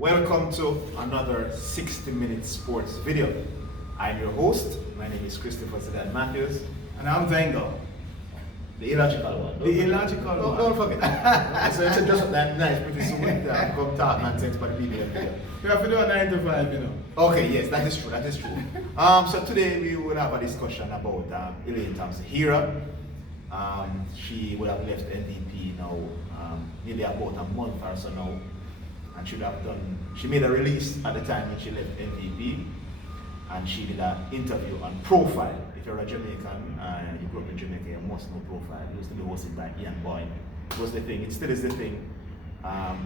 Welcome to another 60-minute sports video. I'm your host. My name is Christopher Sedan Matthews. And I'm Vengo. The illogical one. The illogical one. Don't forget. So it's just that nice, pretty soon. Come talk nonsense for the people here. We have to do a 9 to 5, you know. Okay, yes, that is true. That is true. So today we will have a discussion about Elaine Thompson-Herah. She would have left MVP now nearly about a month or so now. And she made a release at the time when she left MVP, and she did an interview on Profile. If you're a Jamaican, you grew up in Jamaica, you must know Profile. It used to be hosted by Ian Boyne. It was the thing, it still is the thing.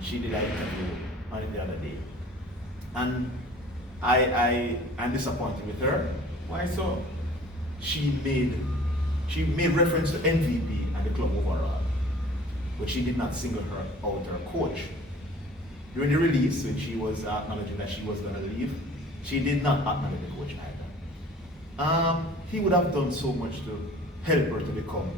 She did an interview on it the other day. And I'm disappointed with her. Why so? She made reference to MVP and the club overall, but she did not single her out her coach. During the release, when she was acknowledging that she was going to leave, she did not acknowledge the coach either. He would have done so much to help her to become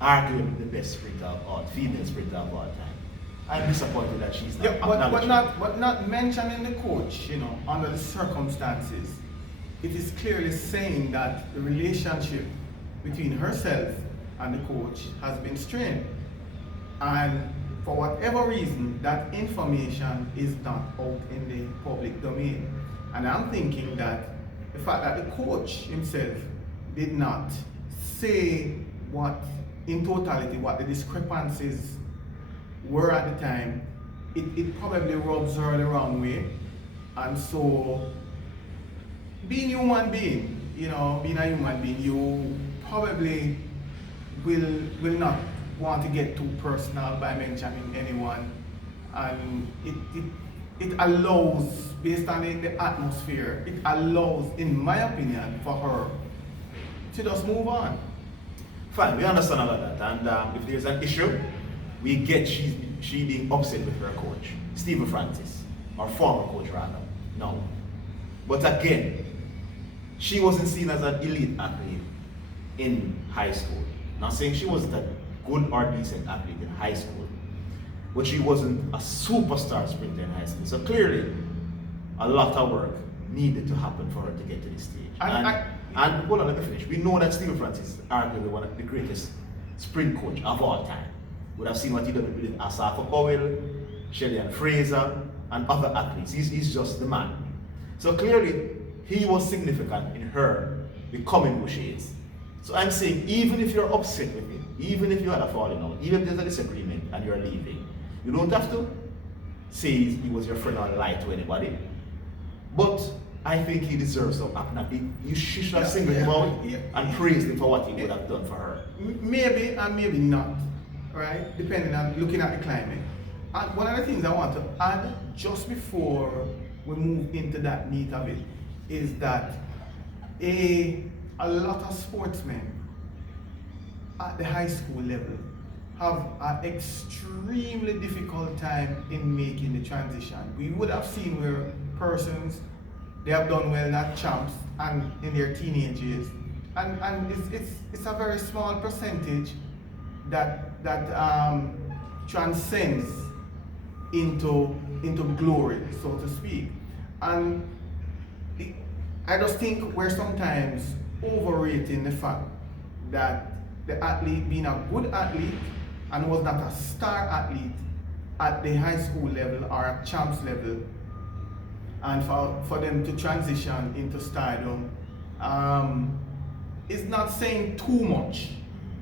arguably the best sprinter of all, female sprinter of all time. I'm disappointed that she's not acknowledging. But not mentioning the coach, you know, under the circumstances. It is clearly saying that the relationship between herself and the coach has been strained. And for whatever reason, that information is not out in the public domain. And I'm thinking that the fact that the coach himself did not say what, in totality, what the discrepancies were at the time, it probably rubs her the wrong way. And so, being a human being, you know, being a human being, you probably will not want to get too personal by mentioning anyone, and it allows, based on the atmosphere, it allows, in my opinion, for her to just move on. Fine, we understand all of that, and if there's an issue, we get she being upset with her coach, Stephen Francis, or former coach rather, no. But again, she wasn't seen as an elite athlete in high school. Not saying she wasn't a good or decent athlete in high school, but she wasn't a superstar sprinter in high school. So clearly, a lot of work needed to happen for her to get to this stage. And hold on, let me finish. We know that Stephen Francis is arguably one of the greatest sprint coach of all time. Would have seen what he did with Asafa Powell, Shelley Fraser, and other athletes. He's just the man. So clearly, he was significant in her becoming who she is. So I'm saying, even if you're upset with him, even if you had a falling out, even if there's a disagreement and you're leaving, you don't have to say he was your friend or lie to anybody. But I think he deserves some acknowledgement. You should have singled him out and praised him for what he would have done for her. Maybe and maybe not, right? Depending on looking at the climate. And one of the things I want to add just before we move into that meat of it is that a lot of sportsmen at the high school level have an extremely difficult time in making the transition. We would have seen where persons, they have done well at champs and in their teenage years, and it's a very small percentage that transcends into glory, so to speak. And I just think we're sometimes overrating the fact that the athlete being a good athlete and was not a star athlete at the high school level or at champs level, and for them to transition into stardom is not saying too much.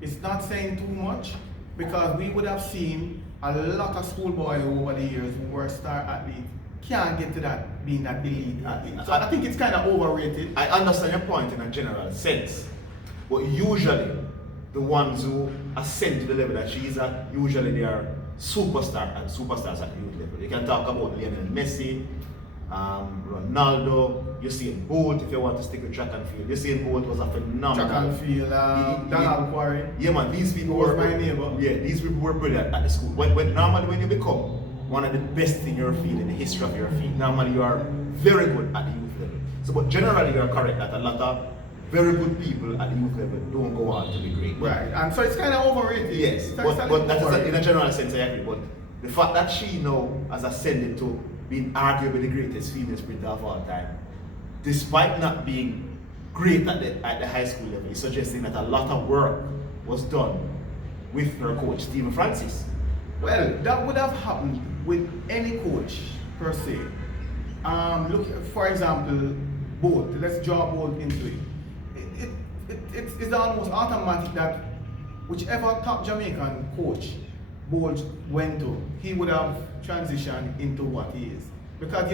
It's not saying too much, because we would have seen a lot of schoolboys over the years who were star athletes can't get to that being that elite athlete. So I think it's kind of overrated. I understand your point in a general sense, but usually the ones who ascend to the level that she is at, usually they are superstars at the youth level. You can talk about Lionel Messi, Ronaldo, Usain Bolt, if you want to stick with track and field. Usain Bolt was a phenomenal. Track and field, Donald Quarry. Yeah man, these people were my neighbor. Yeah, these people were brilliant at the school. Normally when you become one of the best in your field, in the history of your field, normally you are very good at the youth level. So, but generally you are correct that a lot of very good people at the youth level don't go on to be great. Right, and so it's kind of overrated. Yes, but that is in a general sense I agree. But the fact that she now has ascended to being arguably the greatest female sprinter of all time, despite not being great at the high school level, is suggesting that a lot of work was done with her coach, Stephen Francis. Well, that would have happened with any coach per se. Look, for example, Bolt. Let's draw Bolt into it. It's almost automatic that whichever top Jamaican coach Bolt went to, he would have transitioned into what he is. Because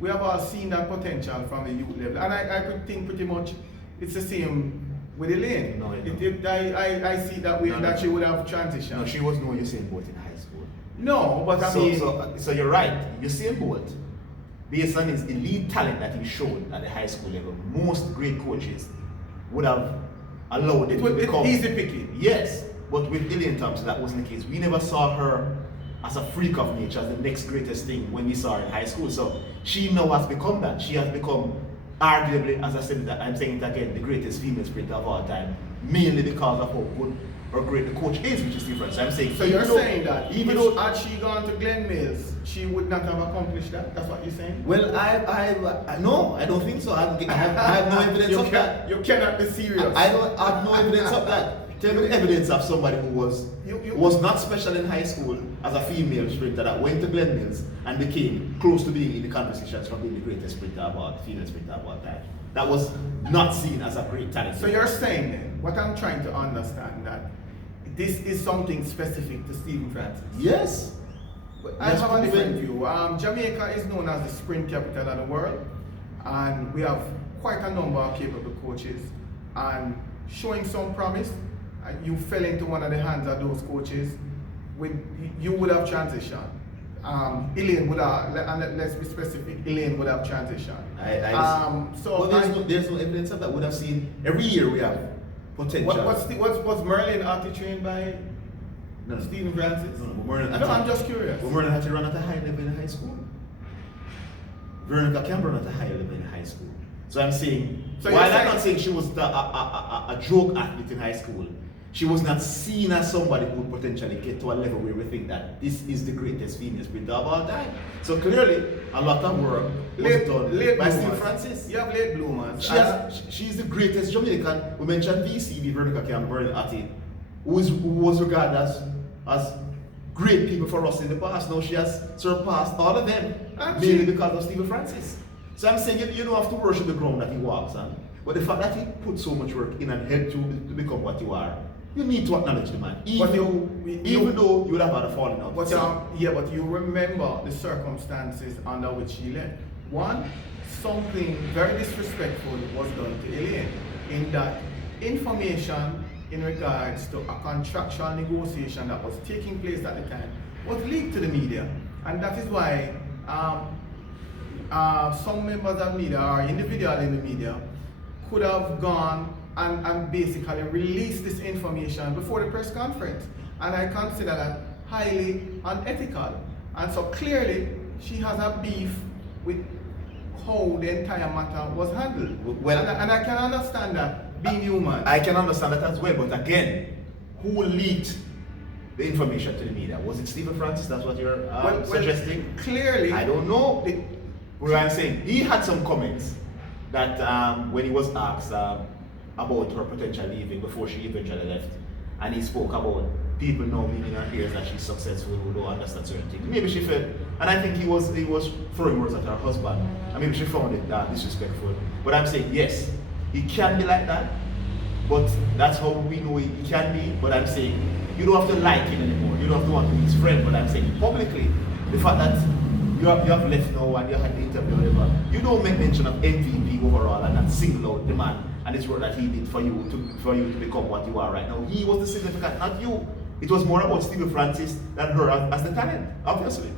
we have all seen that potential from the youth level. And I think pretty much it's the same with Elaine. No, I see that way, that she would have transitioned. No, she was no Usain Bolt in high school. No, but I mean... So you're right. Usain Bolt, based on his elite talent that he showed at the high school level, most great coaches would have allowed it to become... It's easy picking. Yes, but with Elaine Thompson, that wasn't the case. We never saw her as a freak of nature, as the next greatest thing when we saw her in high school. So she now has become that. She has become, arguably, as I said, that I'm saying it again, the greatest female sprinter of all time, mainly because of how good or great the coach is, which is different. So I'm saying... So you're saying that even though had she gone to Glen Mills, she would not have accomplished that? That's what you're saying? Well, no, I don't think so. I have no evidence of that. You cannot be serious. I have no evidence of that. Tell me the evidence of somebody who was not special in high school as a female sprinter that went to Glen Mills and became close to being in the conversations from being the greatest female sprinter of all time. That was not seen as a great talent. So you're saying then, what I'm trying to understand, that this is something specific to Stephen Francis? Yes. I have a different view. Jamaica is known as the sprint capital of the world, and we have quite a number of capable coaches, and showing some promise, you fell into one of the hands of those coaches, you would have transitioned. Elaine would have, and let's be specific, Elaine would have transitioned. There's no evidence of that. We would have seen, every year we have potential. Was Merlin actually trained by Stephen Francis? No, I'm just curious. But Merlin had to run at a high level in high school. Veronica can run at a high level in high school. So I'm saying, while I'm not saying she was a joke athlete in high school, she was not seen as somebody who would potentially get to a level where we think that this is the greatest female sprinter of all time. So clearly, a lot of work was done by Stephen Francis. You have late bloomers. She's the greatest Jamaican. We mentioned VCB, Veronica Campbell, who was regarded as great people for us in the past. Now she has surpassed all of them, mainly because of Stephen Francis. So I'm saying you don't have to worship the ground that he walks on, but the fact that he put so much work in and helped you to become what you are, you need to acknowledge the man, even though you would have had a falling out. But you remember the circumstances under which he led. One, something very disrespectful was done to Elaine, in that information in regards to a contractual negotiation that was taking place at the time was leaked to the media, and that is why some members of media or individuals in the media could have gone and basically released this information before the press conference, and I consider that highly unethical. And so clearly she has a beef with how the entire matter was handled. Well, and I can understand that, being human. I can understand that as well, but again, who leaked the information to the media? Was it Stephen Francis? That's what you're suggesting? Clearly. I don't know. What I'm saying, he had some comments that when he was asked about her potential leaving before she eventually left, and he spoke about people now being in her ears that she's successful who don't understand certain things. Maybe she felt, and I think he was throwing words at her husband, and maybe she found it disrespectful. But I'm saying, yes, he can be like that, but that's how we know he can be. But I'm saying, you don't have to like him anymore. You don't have to want to be his friend. But I'm saying, publicly, the fact that you have left now and you had the interview or whatever, you don't make mention of MVP overall and not single out the man and his work that he did for you to become what you are right now. He was the significant, not you. It was more about Stephen Francis than her as the talent, obviously.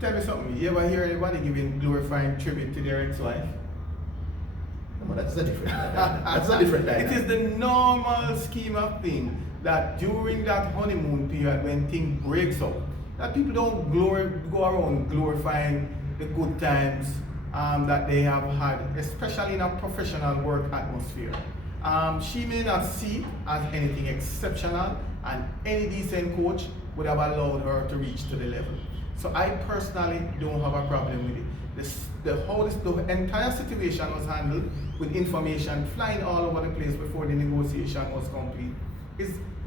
Tell me something, you ever hear anybody giving glorifying tribute to their ex-wife? No, that's a different that's a different dynamic. It is the normal scheme of things that during that honeymoon period when things breaks up, that people don't go around glorifying the good times that they have had, especially in a professional work atmosphere. She may not see it as anything exceptional, and any decent coach would have allowed her to reach to the level. So I personally don't have a problem with it. The entire situation was handled with information flying all over the place before the negotiation was complete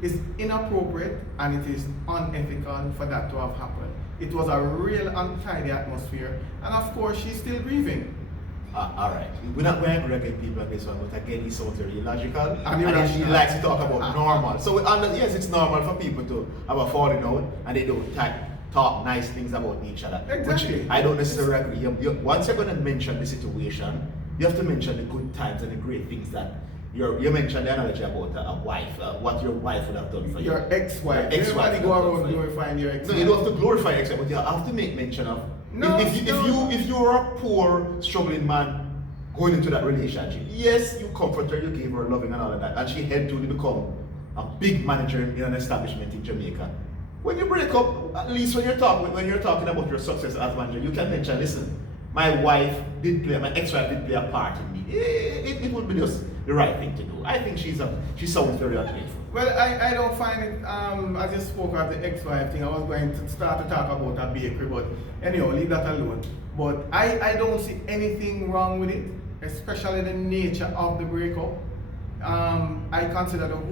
is inappropriate, and it is unethical for that to have happened. It was a real untidy atmosphere, and of course she's still grieving. All right. We're not going to agree against people on this one, but again, he sounds very illogical. And he irrational. likes to talk about normal. So, yes, it's normal for people to have a falling out and they don't talk nice things about each other. Exactly. Which I don't necessarily agree. Once you're going to mention the situation, you have to mention the good times and the great things that you mentioned the analogy about a wife, what your wife would have done for you. Your ex-wife. Your Everybody ex-wife go would have done around for you. glorifying your ex-wife. No, you don't have to glorify your ex-wife, but you have to make mention of if you're a poor, struggling man going into that relationship, yes, you comfort her, you gave her loving and all of that, and she helped you to become a big manager in an establishment in Jamaica. When you break up, at least when you're talking about your success as manager, you can mention, listen, my ex-wife did play a part in me. It would be just the right thing to do. I think she sounds very ungrateful. Well, I don't find it, I just spoke about the ex-wife thing. I was going to start to talk about a bakery, but anyhow, leave that alone. But I don't see anything wrong with it, especially the nature of the breakup. I consider the